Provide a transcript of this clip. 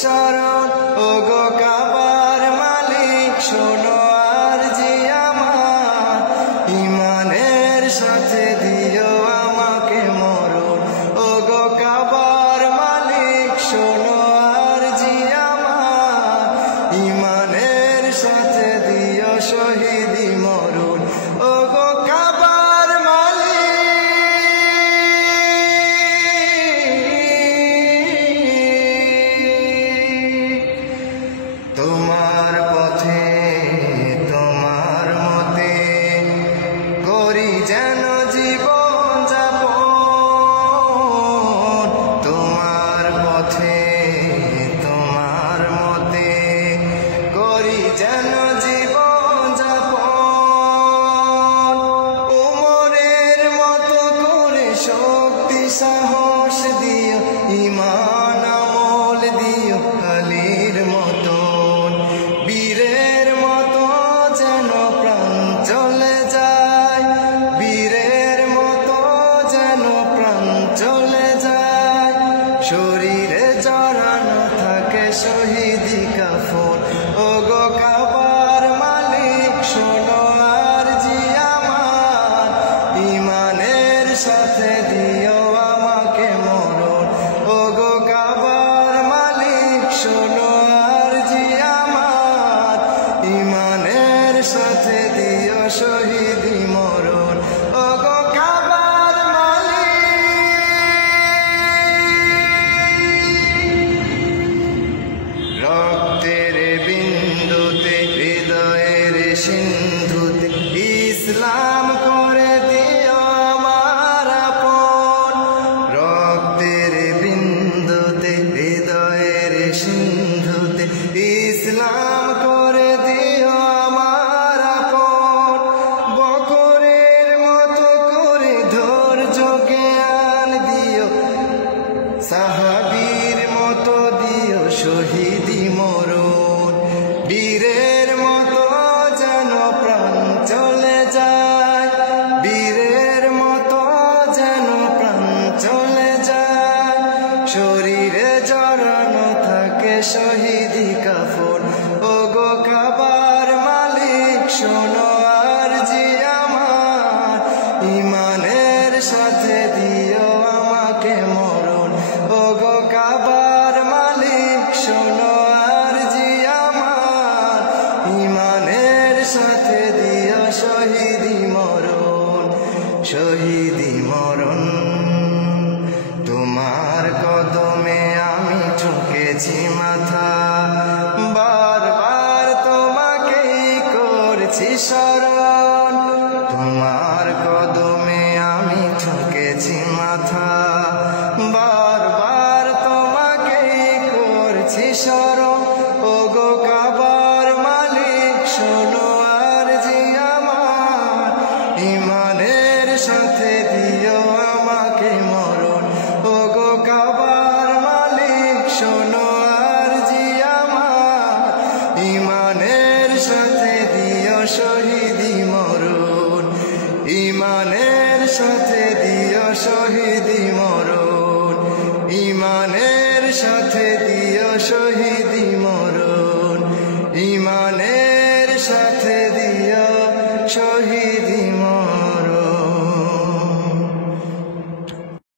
শরণ। ওগো কাবার মালিক শোনো আরজি আমার, ইমানের সাথে দিও আমাকে মরণ। ওগো কাবার মালিক শোনো আরজি আমার, ইমানের সাথে দিও শহীদি মরণ। ওগো কাবার তোমার পথে তোমার মতে করি যেন জীবন যাপন। তোমার পথে তোমার মতে করি যেন জীবন যাপন। উমরের মতো করে শক্তি সাহস দিও, ইমান আমল দিও আলীর মতন। বীরের মতো যেন প্রাণ চলে যায়, বীরের মতো যেন প্রাণ চলে যায়। শরীরে জড়ানো থাকে শহীদি কাফন। ওগো কাবার মালিক শোনো আরজি আমার, ইমানের সাথে দিও আমাকে মরণ। ওগো কাবার মালিক শোনো আরজি আমার, ইমানের সাথে দিও শহীদি মরণ। ওগো কাবার রক্তের বিন্দুতে হৃদয়ের সিন্ধুতে ইসলাম করে দিও আমার আপন। রক্তের বিন্দুতে হৃদয়ের সিন্ধুতে ইসলাম করে দিও আমার আপন। বকরের মতো করে ধৈর্য জ্ঞান দিও, সাহাবীর মতো দিও শহীদি মরণ। বীরের মতো যেন প্রাণ চলে যায়, বীরের মতো যেন প্রাণ চলে যায়। শরীরে জড়ানো থাকে শহীদি কাফন। ওগো কাবার মালিক শোনো আরজি আমার, ইমানের সাথে দিও আমাকে মরণ। ওগো কাবার মালিক শোনো আরজি আমার, ইমানের সাথে দিও শহীদি মরণ। শহীদি মরণ তোমার কদমে আমি ঠুকেছি মাথা, বারবার তোমাকেই করছি শরণ। তোমার কদমে আমি ঠুকেছি মাথা, বারবার তোমাকেই করছি শরণ। ওগো কাবার মালিক শোনো আরজি আমার, ইমানের সাথে দিও আমাকে মরণ। ওগো কাবার মালিক শোনো আরজি আমার, ইমানের সাথে দিও শহীদি মরণ। ইমানের সাথে দিও শহীদি মরণ, ইমানের সাথে দিও শহীদি মরণ, ইমানের সাথে